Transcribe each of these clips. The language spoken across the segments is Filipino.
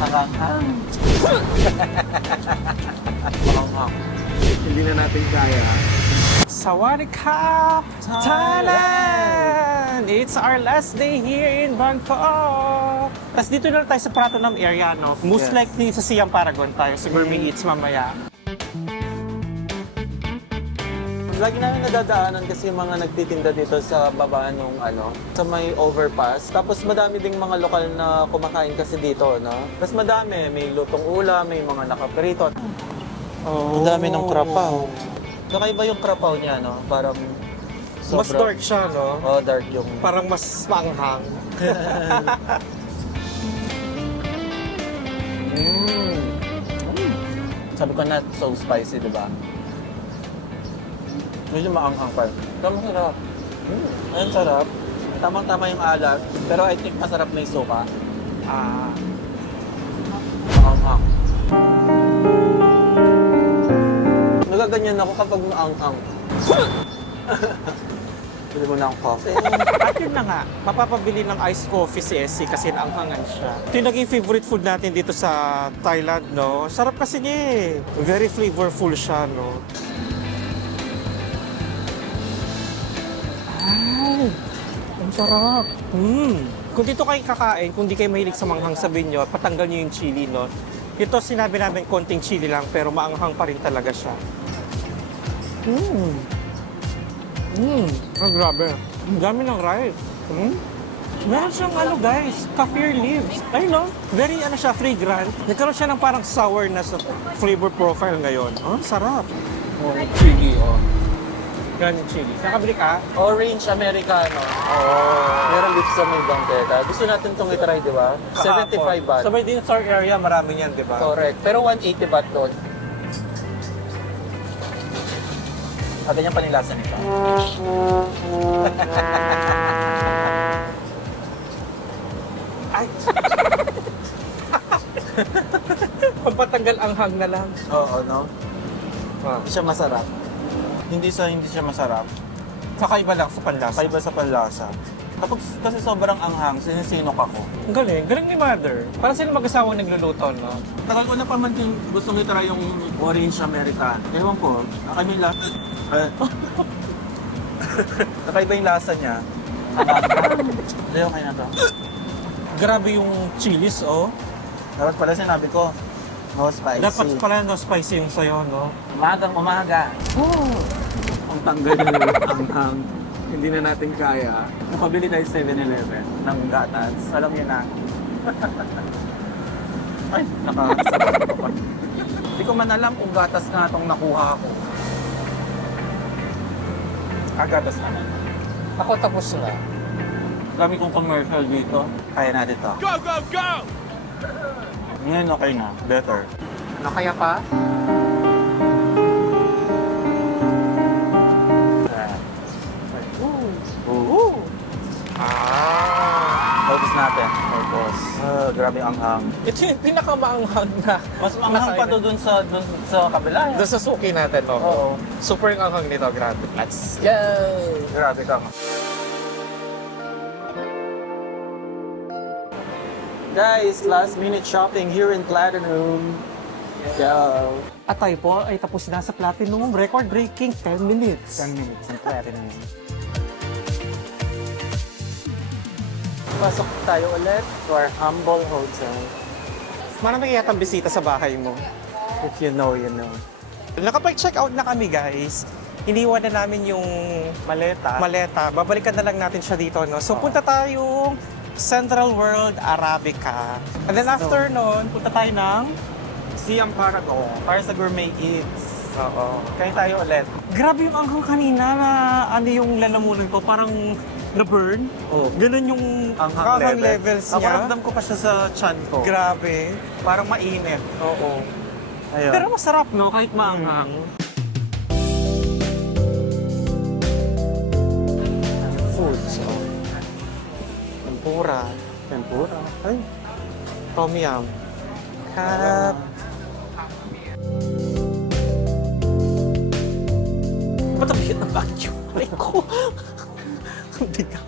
Hanghang. Hanghang. Hindi na natin kaya. Sawadee-ka, Thailand! It's our last day here in Bangkok. Tapos dito na tayo sa Pratunam area, no? Most Yes. likely sa Siam Paragon tayo, sa Gourmet Eats mamaya. Lagi namin nadadaanan kasi yung mga nagtitinda dito sa baba nung sa may overpass. Tapos madami ding mga lokal na kumakain kasi dito, no? Tapos madami, may lutong ulam, may mga nakaprito. Oh. Ang dami ng krapaw. Kakaiba yung krapaw niya, no? Parang Mas dark siya, no? Oh, dark yung... Parang mas maanghang. Sabi ko not so spicy, di ba? Medyo maanghang pa. Pero masarap. Ayun, sarap. Tamang-tama yung alat. Pero I think masarap na yung suka. Maanghang. Nagaganyan ako kapag maanghang. Pili mo na akong coffee. At yun na nga, mapapabili ng iced coffee si Essie kasi naanghangan siya. Ito yung naging favorite food natin dito sa Thailand, no? Sarap kasi niya eh. Very flavorful siya, no? Ay, ang sarap. Kung dito kayo kakain, kung di kayo mahilig sa manghang, sabihin nyo, patanggal nyo yung chili, no? Ito sinabi namin konting chili lang, pero maanghang pa rin talaga siya. Ang grabe. Ang dami ng rice. Meron siyang guys, kaffir leaves. Ayun no, very siya, fragrant. Nagkaroon siya ng parang sour na flavor profile ngayon. Oh, sarap. Oh, chili, oh. Ganyan chili. Nakabili ka? Orange Americano. Meron dito sa may bangketa. Gusto natin itong itry, di ba? 75 baht. Sa may Dinsar area, marami yan, di ba? Correct. Pero 180 baht doon. At ganyan panilasa nito. Ay! Pampatanggal ang hang na lang. Oo, no? Hindi siya masarap. Hindi siya masarap. Kakaiba lang sa panlasa. Kaiba sa panlasa. Tapos kasi sobrang anghang, sinisinok ako. Ang galing. Galing ni Mother. Para sila mag-asawa nagluluto, no? Tagal ko na pa man yung gustong itry yung Orange American. Ewan ko, kami lahat. Nakaiba yung lasa niya. Ayaw kayo na to. Grabe yung chilies, oh. Dapat pala sinabi ko, no spicy. Dapat pala no spicy yung sayo, no? Umagang umaga. Ang tanggal na ang hang. Hindi na natin kaya. Nakabili tayo 7-Eleven ng gatas. Alam niyo na. Ay, nakasarap ko pa. Hindi ko man alam kung gatas nga itong nakuha ko. Gatas naman. Ako tapos na. Dami kong commercial dito. Kaya natin to. Go, go, go! Ngayon okay na. Better. Ano kaya pa? Focus natin. Focus. Grabe ang hang. Ito yung pinakamaanghang na. Mas manghang pa to dun sa kabila. Doon sa suki natin, no? Oo. Super ang anghang nito, grabe. Let's go! Grabe ka. Guys, last minute shopping here in Platinum. Go. At tayo po ay tapos na sa Platinum. Record-breaking 10 minutes. 10 minutes in Platinum. Pasok tayo ulit to our humble hotel. Marami yatang bisita sa bahay mo. If you know, you know. Nakapag-check out na kami, guys. Iniwan na namin yung maleta. Babalikan na lang natin siya dito, no? So, punta tayong Central World Arabica. And then after nun, punta tayo ng Siam Paragon para sa Gourmet Eats. Oo. Kain tayo ulit. Grabe yung anghang kanina na yung lalamunan ko, parang na-burn. Oh. Ganun yung anghang levels Ako niya. ramdam ko pa siya sa chan ko. Grabe. Parang mainit. Oo. Ayun. Pero masarap, no? Kahit maanghang. Food, so. Tempura. Ay. Tom yum. Crab. Ba't ang hit ng vacuum? Ay ko. Hindi ka.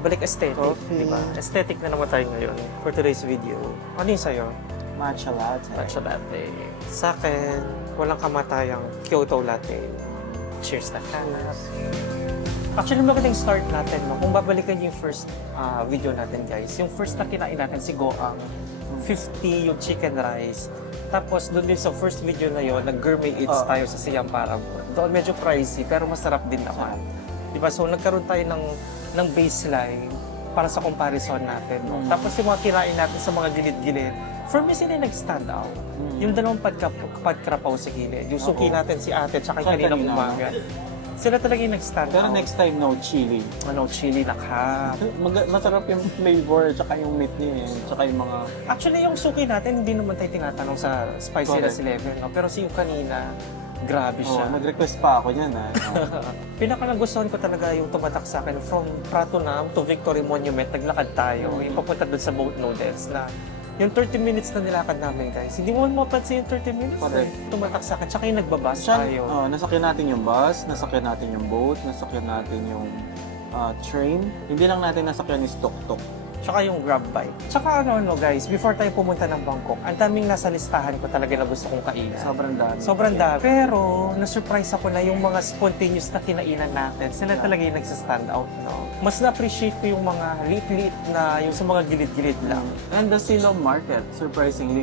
balik aesthetic, Coffee. di ba? Aesthetic na naman tayo ngayon for today's video. Ano yung sa'yo? Matcha latte. Matcha latte. Sa akin, walang kamatayang Kyoto latte. Cheers na. Actually, magandang start natin, no? Kung babalikan yung first video natin, guys, yung first na kinain natin si Goang, 50 yung chicken rice. Tapos doon din sa first video na yon, nag-gourmet eats tayo sa Siam Paramount. Doon medyo pricey, pero masarap din naman. Diba? So nagkaroon tayo ng baseline para sa comparison natin. No? Tapos yung mga kinain natin sa mga gilid-gilid, for me sila yung nag-stand out. Yung dalawang pagkrapaw sa gilid. Yung suki natin si ate, tsaka yung kaninang umaga. Sila talaga yung nag-stand Pero out. next time, no chili. Ano, chili na ka. Masarap yung flavor, tsaka yung meat niya, tsaka yung mga... Actually, yung suki natin, hindi naman tayo tinatanong sa spicy Correct. level, no? Pero yung kanina, grabe siya. nag-request pa ako niyan. Pinaka nagustuhan ko talaga yung tumatak sa akin from Pratunam to Victory Monument, naglakad tayo, yung papunta doon sa boat noodles na yung 30 minutes na nilakad namin, guys. Hindi mo mapansin yung 30 minutes. Correct. Tumatak sa akin, tsaka yung nagbabas tayo. Nasakyan natin yung bus, nasakyan natin yung boat, nasakyan natin yung train. Hindi lang natin nasakyan yung tuk-tuk. Tsaka yung grab bike. Tsaka guys, before tayo pumunta ng Bangkok, ang daming nasa listahan ko talaga na gusto kong kainin. Sobrang dami. Sobrang dami. Pero, na-surprise ako na yung mga spontaneous na kinainan natin, sila talaga yung nagsa-stand out, no? Mas na-appreciate ko yung mga liit-liit na, yung sa mga gilid-gilid lang. And the Silom Market, surprisingly,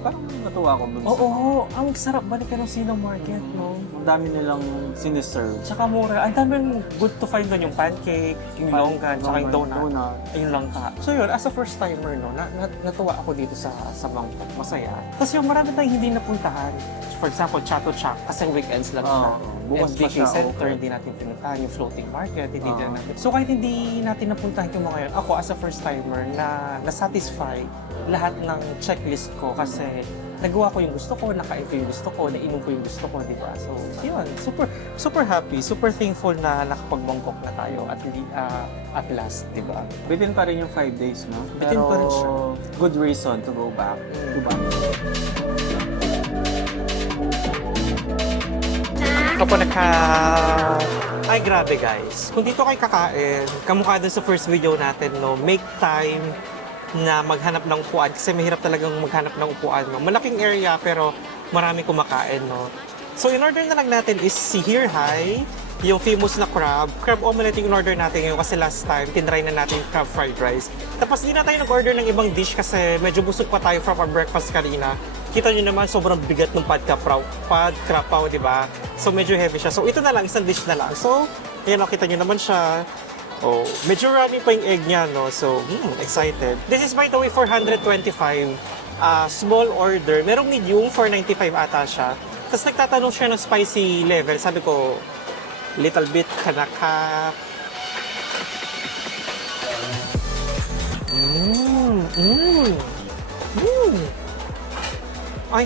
parang natuwa ako dun sa... Oo, ang sarap balikan ng Sino Market, no? Ang dami nilang siniserve. Tsaka mura. Ang daming good to find doon yung pancake, yung longgan, tsaka yung donut. Yung langka. So yun, as a first timer, no, natuwa ako dito sa Bangkok. Masaya. Tapos yung marami tayong hindi napuntahan. For example, Chato Chak, kasi weekends lang siya. bukas pa MBK siya, Center, okay. hindi natin pinuntahan. Yung floating market, hindi din natin. So kahit hindi natin napuntahan yung mga yun, ako as a first timer, na-satisfy lahat ng checklist ko kasi nagawa ko yung gusto ko, nakain ko yung gusto ko, nainom ko yung gusto ko, di ba? So, yun, super happy, super thankful na nakapag-Bangkok na tayo at last, di ba? Bitin pa rin yung 5 days, no? Bitin pa rin siya. Good reason to go back to Bangkok. Kapag Ay, grabe guys. Kung dito kayo kakain, kamukha dun sa first video natin, no, make time na maghanap ng upuan kasi mahirap talagang maghanap ng upuan, no. Malaking area pero marami kumakain, no. So, in order na lang natin is si Here High, yung famous na crab omelette yung in-order natin ngayon kasi last time, tinry na natin yung crab fried rice. Tapos hindi na tayo nag-order ng ibang dish kasi medyo busog pa tayo from our breakfast kanina. Kita nyo naman, sobrang bigat ng pad krapaw, di ba? So, medyo heavy siya. So, ito na lang, isang dish na lang. So, ayan, kita nyo naman siya. Oh, medyo runny pa yung egg niya, no? So, excited. This is, by the way, 425. Small order. Merong medium, 495 ata siya. Tapos nagtatanong siya ng spicy level. Sabi ko, little bit, kanaka. Ay,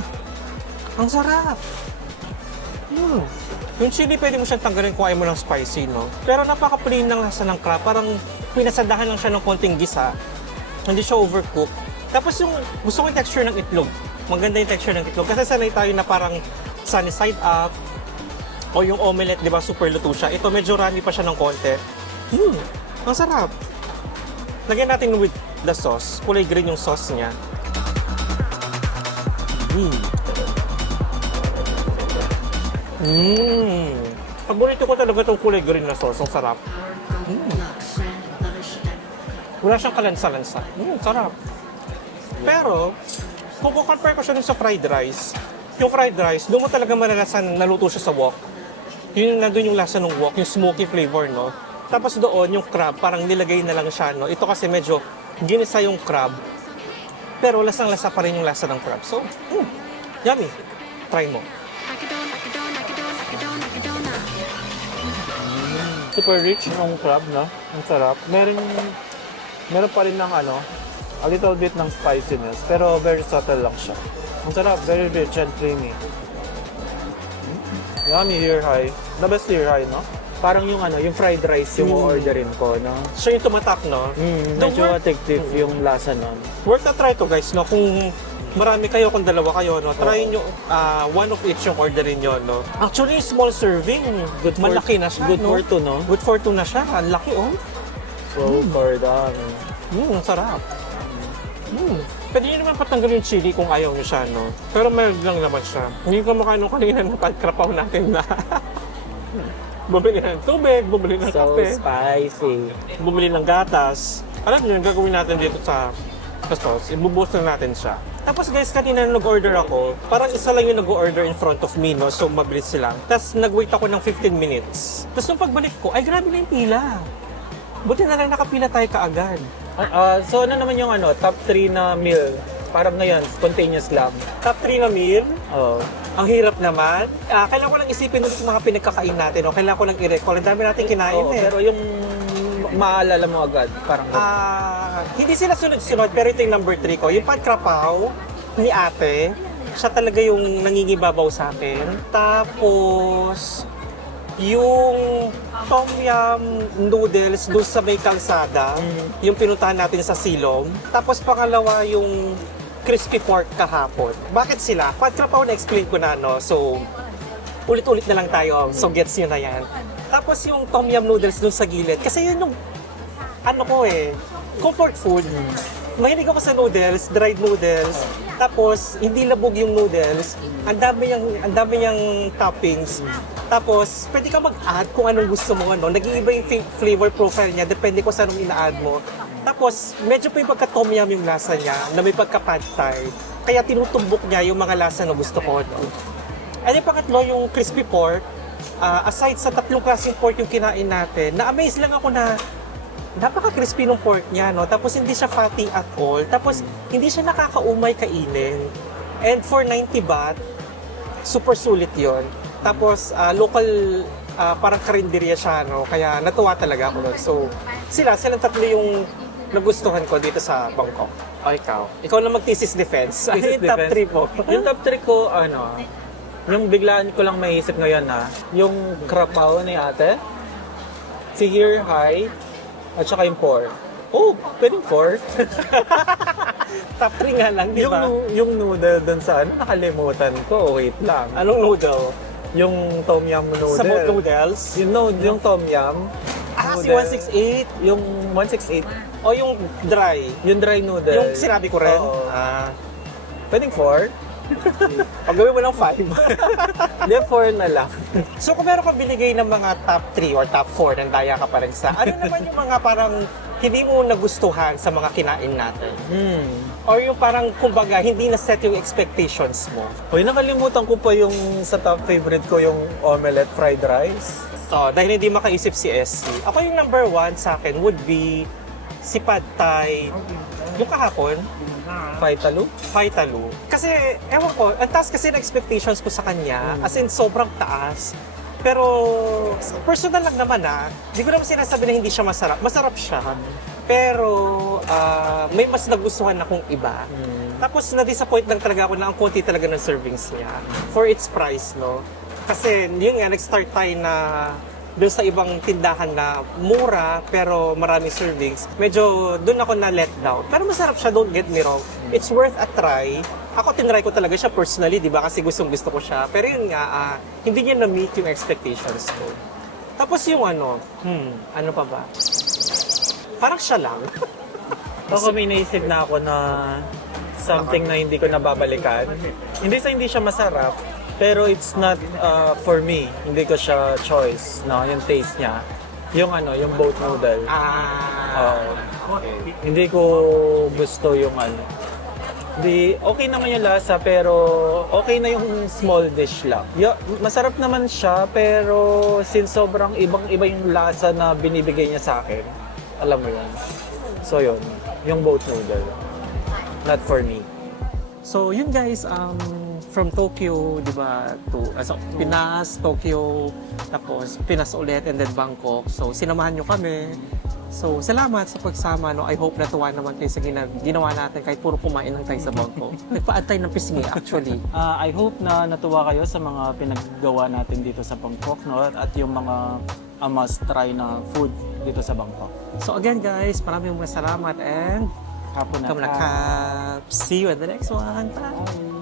ang sarap. Yung chili, pwede mo siyang tanggalin kung ayaw mo ng spicy, no? Pero napaka-plain ng lasa ng crab. Parang pinasadahan lang siya ng konting gisa. Hindi siya overcooked. Tapos yung gusto ko yung texture ng itlog. Maganda yung texture ng itlog. Kasi sanay tayo na parang sunny side up. O yung omelette, di ba, super luto siya. Ito medyo runny pa siya ng konti. Ang sarap. Lagyan natin with the sauce. Kulay green yung sauce niya. Paborito ko talaga itong kulay green na sauce. Ang sarap. Wala siyang kalansa-lansa. Sarap. Pero, kung compare ko siya dun sa fried rice, yung fried rice, doon mo talaga malalasan naluto siya sa wok. Yung nandun yung lasa ng wok, yung smoky flavor, no? Tapos doon, yung crab, parang nilagay na lang siya, no? Ito kasi medyo ginisa yung crab, pero lasang-lasa pa rin yung lasa ng crab. So, yummy. Try mo. Super rich yung crab, no? Ang sarap. Meron pa rin ng a little bit ng spiciness, pero very subtle lang siya. Ang sarap, very rich and creamy. Yummy, Here High. The best Here High, no? Parang yung yung fried rice yung orderin ko, no? Siya yung tumatak, no? Medyo addictive yung lasa nun. Worth a try to, guys, no? Kung marami kayo, kung dalawa kayo, no? Try nyo, one of each yung orderin nyo, no? Actually, small serving. Good for- Malaki na siya, good no? for two, no? Good for two na siya. Ang laki, oh. So, cordon. Sarap. Pwede nyo naman patanggal yung chili kung ayaw nyo siya, no? Pero mild lang naman siya. Hindi ko mukha nung kanina ng pagkrapaw natin na bumili ng tubig, bumili ng So kape, spicy. bumili ng gatas. Alam nyo, yung gagawin natin dito sa sauce, ibubuhos na natin siya. Tapos guys, kanina nung nag-order ako, parang isa lang yung nag-order in front of me, no? So mabilis sila. Tapos nag-wait ako ng 15 minutes. Tapos nung pagbalik ko, ay grabe na yung pila. Buti na lang nakapila tayo kaagad. So ano naman yung top 3 na meal? Parang ngayon, spontaneous lang. Top 3 na meal. Oh. Ang hirap naman. Kailangan ko lang isipin ulit yung mga pinagkakain natin. No? Kailangan ko lang i-recall. Ang dami natin kinain Oo, eh. pero yung maalala mo agad, parang Hindi sila sunod-sunod, pero ito yung number 3 ko. Yung pagkrapaw ni ate, siya talaga yung nangingibabaw sa akin. Tapos, yung tom yum noodles doon sa may kalsada, yung pinuntahan natin sa Silom. Tapos pangalawa yung crispy pork kahapon. Bakit sila? Pagkrapaw na-explain ko na, no? So, ulit-ulit na lang tayo. So, gets nyo na yan. Tapos yung tom yum noodles doon sa gilid. Kasi yun yung, comfort food. Mahilig ako sa noodles, dried noodles. Tapos, hindi labog yung noodles. Ang dami niyang toppings. Tapos, pwede ka mag-add kung anong gusto mo. Nag-iiba yung flavor profile niya, depende kung saan ina-add mo. Tapos, medyo pa yung pagka-tom yum yung lasa niya, na may pagka-pad thai. Kaya tinutumbok niya yung mga lasa na gusto ko. And yung pangatlo, yung crispy pork. Aside sa 3 klaseng pork yung kinain natin, na-amaze lang ako na napaka-crispy ng pork niya, no? Tapos hindi siya fatty at all. Tapos hindi siya nakakaumay kainin. And for 90 baht, super sulit yon. Tapos local parang karinderya siya, no? Kaya natuwa talaga ako doon. So silang tatlo yung nagustuhan ko dito sa Bangkok. O ikaw na mag-thesis defense. Ano yung top 3 po? Yung top 3 ko, yung biglaan ko lang maisip ngayon yung krapaw ni ate, si Here High, at saka yung pork. Oh, pwedeng pork. Top 3 nga lang, di ba? Yung noodle dun sa nakalimutan ko. Wait lang. Anong noodle? Yung tom yum noodle. Sa boat noodles? Yung tom yum. Si noodle. 168. Yung 168. O yung dry. Yung dry noodle. Yung sinabi ko rin. Oo. Pwedeng 4. Pag gawin mo ng 5. Hindi, 4 na lang. So kung meron kang binigay ng mga top 3 or top 4 ng daya ka pa rin sa, ano naman yung mga parang hindi mo nagustuhan sa mga kinain natin? Or yung parang, kumbaga, hindi na-set yung expectations mo? Uy, nakalimutan ko pa yung sa top favorite ko, yung omelette fried rice. So, dahil hindi makaisip si SC. Ako yung number 1 sa akin would be si Pad Thai. Yung kahapon, Phai Talu. Kasi, ewan ko, ang taas kasi na expectations ko sa kanya, as in sobrang taas. Pero, personal lang naman hindi ko naman sinasabi na hindi siya masarap. Masarap siya. Pero, may mas nagustuhan akong iba. Tapos, na-disappoint lang talaga ako na ang konti talaga ng servings niya. For its price, no? Kasi, yun nga, nag-start tayo na doon sa ibang tindahan na mura pero maraming servings, medyo doon ako na let down. Pero masarap siya, don't get me wrong. It's worth a try. Ako tinry ko talaga siya personally, di ba? Kasi gusto ko siya. Pero yun nga, hindi niya na-meet yung expectations ko. Tapos yung ano pa ba? Parang siya lang. Ako may naisip na ako na something na hindi ko nababalikan. Hindi siya masarap, pero it's not for me. Hindi ko siya choice, no? Yung taste niya. Yung boat noodle. Hindi ko gusto yung okay naman yung lasa, pero okay na yung small dish lang. Masarap naman siya, pero since sobrang ibang-iba yung lasa na binibigay niya sa akin, alam mo yun. So yun, yung boat noodle. Not for me. So yun guys, from Tokyo, di ba, to Pinas, Tokyo, tapos Pinas ulit, and then Bangkok. So sinamahan nyo kami. So salamat sa pagsama. No? I hope natuwa naman kayo sa ginawa natin kahit puro kumain lang tayo sa Bangkok. Nagpa-add tayo ng pisngi actually. I hope na natuwa kayo sa mga pinaggawa natin dito sa Bangkok, no? At yung mga must-try na food dito sa Bangkok. So again guys, maraming salamat and Hapon na. come na, see you in the next one. Bye!